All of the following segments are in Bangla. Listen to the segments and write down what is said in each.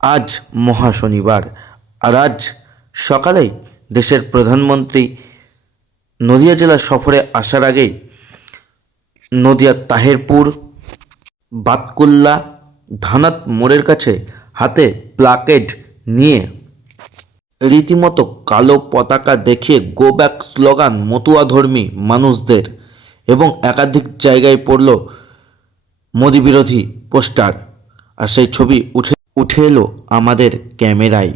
আজ মহা শনিবার, আর আজ সকালেই দেশের প্রধানমন্ত্রী নদিয়া জেলা সফরে আসার আগেই নদিয়ার তাহেরপুর, বাতকুল্লা, ধানাত মোড়ের কাছে হাতে প্লাকেট নিয়ে রীতিমতো কালো পতাকা দেখিয়ে গো ব্যাক স্লোগান মতুয়াধর্মী মানুষদের, এবং একাধিক জায়গায় পড়ল মোদি বিরোধী পোস্টার। আর সেই ছবি উঠে এলো আমাদের ক্যামেরায়।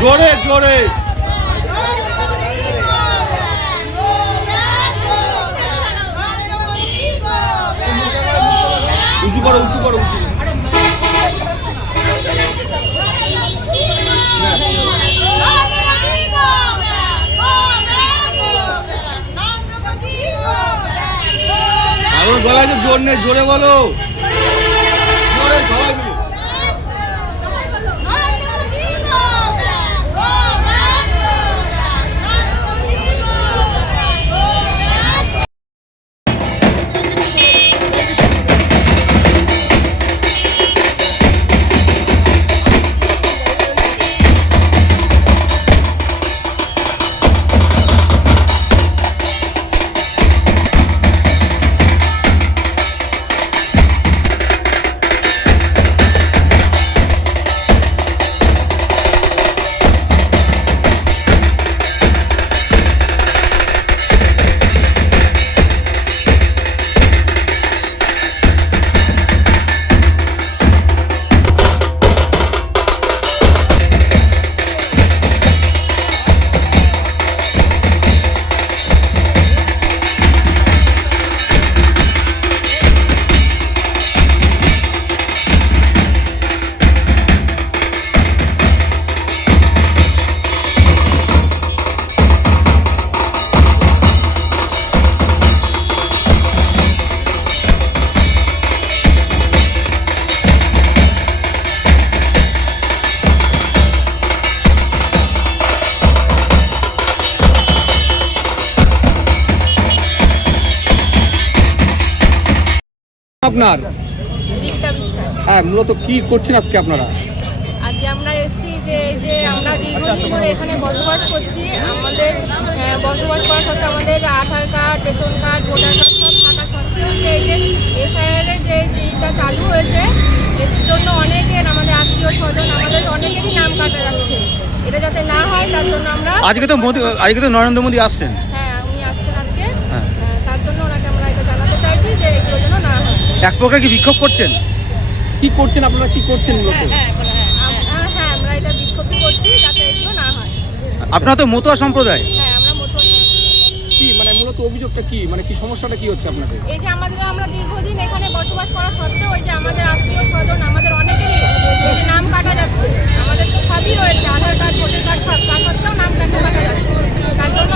জোরে জোরে উঁচু করো উঁচু করো উঁচু। আমার গলায় জোর নেই, জোরে বলো, জোরে সবাই মিলে। আপনার রিক্তা বিশ্বাস। হ্যাঁ, মূলত কি করছেন আজকে আপনারা? আজকে আমরা এসেছি যে আমরা দীর্ঘদিন ধরে এখানে বসবাস করছি। আমাদের বসবাস করা সত্ত্বেও আমাদের Aadhaar card, ration card, voter card সব থাকা সত্ত্বেও যে এই যে এসআইআরের যে এটা চালু হয়েছে, এর জন্য অনেকের, আমাদের আত্মীয় স্বজন, আমাদের অনেকেরই নাম কাটা যাচ্ছে। এটা যাতে না হয় তার জন্য আমরা আজকে তো নরেন্দ্র মোদী আসছেন। হ্যাঁ, উনি আসছেন আজকে। তার জন্য ওনাকে আমরা এটা জানাতে চাইছি যে এগুলো যেন না হয়। এক প্রকার কি বিক্ষোভ করছেন? কি করছেন আপনারা, কি করছেন মূলত? হ্যাঁ, আমরা এটা বিক্ষোভ করছি যাতে এগুলো না হয়। আপনারা তো মতুয়া সম্প্রদায়। হ্যাঁ, আমরা মতুয়া সম্প্রদায়। কি মানে মূলত অভিযোগটা কি, মানে কি সমস্যাটা কি হচ্ছে আপনাদের? এই যে আমরা দীর্ঘদিন এখানে বসবাস করা সত্ত্বেও ওই যে আমাদের আত্মীয় স্বজন, আমাদের অনেকেরই এই যে নাম কাটা যাচ্ছে। আমাদের তো সবই রয়েছে, আধার কার্ড, ভোটার কার্ড সব, তা সত্ত্বেও নাম কাটা যাচ্ছে। তার জন্য